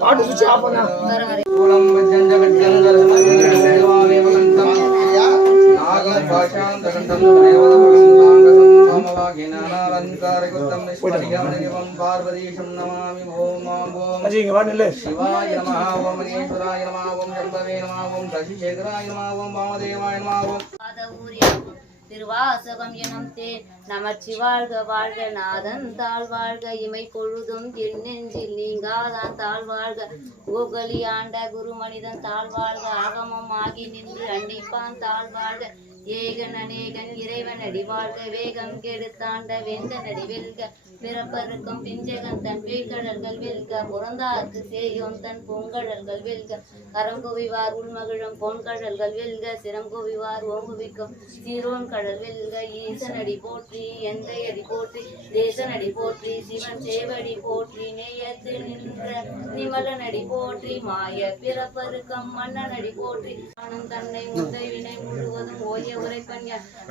பாட்டு. சுவிட்ச் ஆஃப் பண்ணா. பார்வதீஷம் நமாமி ஓம் மாம் ஓம் சிவாய நமः ஓம் மகேஸ்வராய நமः ஓம் சம்பவே ஓம் சசிசேகராய நமः ஓம் வாமதேவாய நமः ஓம் திருவாசகம் எனும் தேன் நமச்சிவாழ்க வாழ்க நாதன் தாழ் வாழ்க இமை பொழுதும் திருநெஞ்சில் நீங்காதான் தாழ் வாழ்க. கோகலி ஆண்ட குரு மனிதன் தாழ்வாழ்க ஆகமம் ஆகி நின்று அண்டிப்பான் தாழ் வாழ்க. ஏகன் அநேகன் இறைவன் அடி வாழ்க வேகம் கெடுத்தாண்ட வேந்தன் அடி வெல்க. பிறப்பருக்கும் பிஞ்சகன் தன் வீழ்கடல்கள் வெல்க. புறந்தார்க்கு சேயோன் தன் பொங்கடல்கள் வெல்க. கரங்குவிவார் உள்மகிழும் பொன்கடல்கள் வெல்க. சிரங்குவிவார் ஓங்குவிக்கும் சீரோன் கடல் வெல்க. ஈசனடி போற்றி எந்தையடி போற்றி தேசனடி போற்றி சிவன் சேவடி போற்றி நேயத்து நின்ற நிமலனடி போற்றி மாய பிறப்பருக்கம் மன்னனடி போற்றி. தன்னை முந்தை வினை முழுவதும் ஓய உரைப்பன்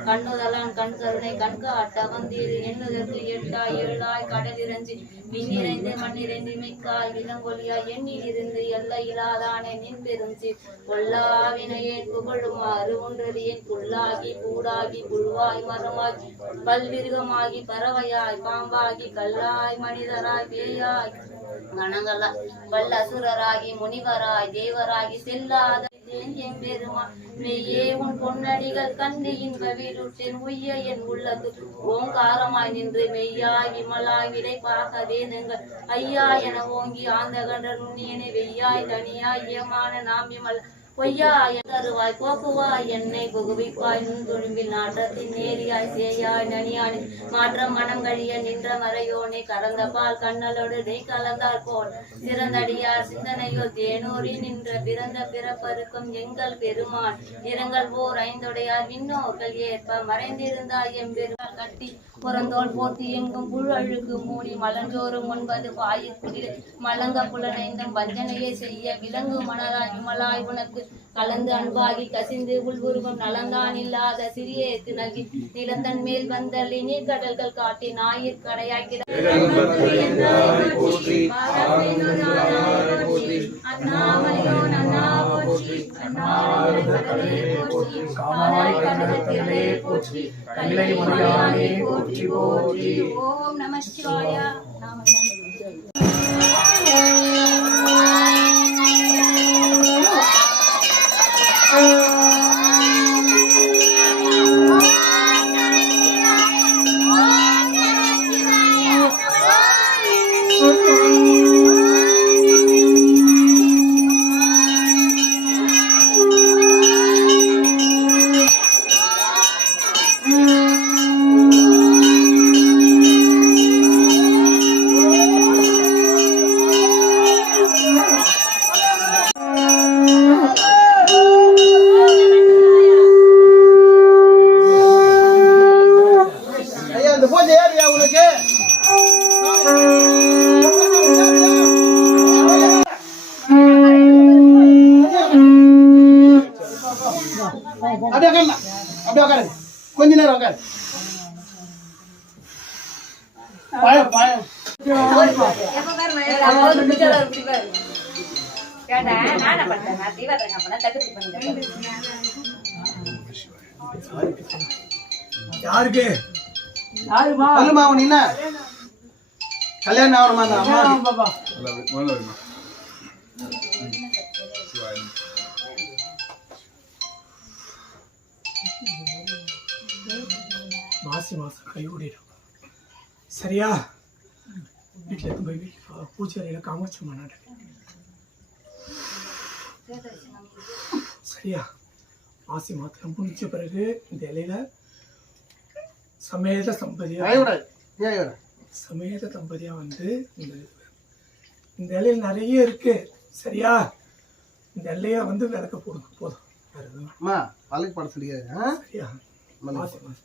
கண்ணுதலான் கண் கருணை கண்காட்ட வந்தீர் எண்ணுதற்கு எட்டாய் ஏழாய் கடலிறஞ்சி மின்னிறைந்து மண்ணிறைந்து மிக்காய் விலங்கொலியாய் எண்ணில் இருந்து எல்லை இல்லாதானே நின் பெருஞ்சி கொல்லாவினையே புகழுமாறு ஒன்றறியேன் புல்லாகி பூடாகி புழுவாய் மரமாகி பல்விருகமாகி பறவையாய் பாம்பாகி கல்லாய் மனிதராய் பேயாய் கணங்களா வல்லசுரராகி முனிவராய் தேவராகி செல்லாத என் பெருமா. மெய்யே உன் பொன்னடிகள் கண்டு இன்ப வீடுற்றேன் உய்ய என் உள்ளது ஓங்காரமாய் நின்று மெய்யா விமலாய் விரைப்பாக வேதங்கள் ஐயா என ஓங்கி ஆந்த கண்ட நுண்ணியனை வெய்யாய் தனியாய் இயமான நாம் பொய்யா பொய்யாய் தருவாய் போக்குவாய் என்னை புகுவிப்பாய். நுண்துழும்பில் நாட்டத்தின் நேரியாய் சேயாய் நனியானி மாற்றம் மனம் கழிய நின்ற மறையோனே கறந்த பால் கண்ணலோடு நெய் கலந்தால் போல். சிறந்தடியார் சிந்தனையோ தேனூரி நின்ற பிறந்த பிறப்பருக்கும் எங்கள் பெருமான். இரங்கள் போர் ஐந்துடையார் விண்ணோர்கள் ஏற்ப மறைந்திருந்தாய் எம்பெருமாள் கட்டி புறந்தோல் போர்த்தி எங்கும் புழு அழுக்கு மூடி மலஞ்சோறும் ஒன்பது பாயிற்குடில் மலங்க புலனைந்தும் வஞ்சனையை செய்ய விலங்கு மணலாய் விமலாய் உனக்கு கலந்து அன்பாகி கசிந்து உள்வுருவம் நலந்தான் இல்லாத சிறியேத்து நல்கி நிலந்தன் மேல் வந்தள்ளி நீர்க்கடல்கள் காட்டி ஞாயிற் போற்றி ஓம் நம சிவாய நாம அப்படியே உட்காருண்ணா. அப்படியே உட்காரு கொஞ்ச நேரம் உட்காரு பயம் பயம் யாருக்கு? சொல்லுமா அவன் என்ன கல்யாணம் ஆகணுமா அந்த அம்மா மாசி மாசம் கை ஓடிடும் சரியா? வீட்டில் எடுத்து போய் வீ- பூஜை அறையில் காமாட்சி சரியா? மாசி மாத்திரம் முடிச்ச பிறகு இந்த இலையில சமேத தம்பதியா சமேத தம்பதியா வந்து இந்த இந்த இலையில நிறைய இருக்கு. சரியா? இந்த இலைய வந்து விளக்க போடுங்க. போதும். வேற எதுவும்? சரியா? மாசி மாசம்.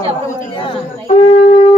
आज आप रोटी खा रहे हो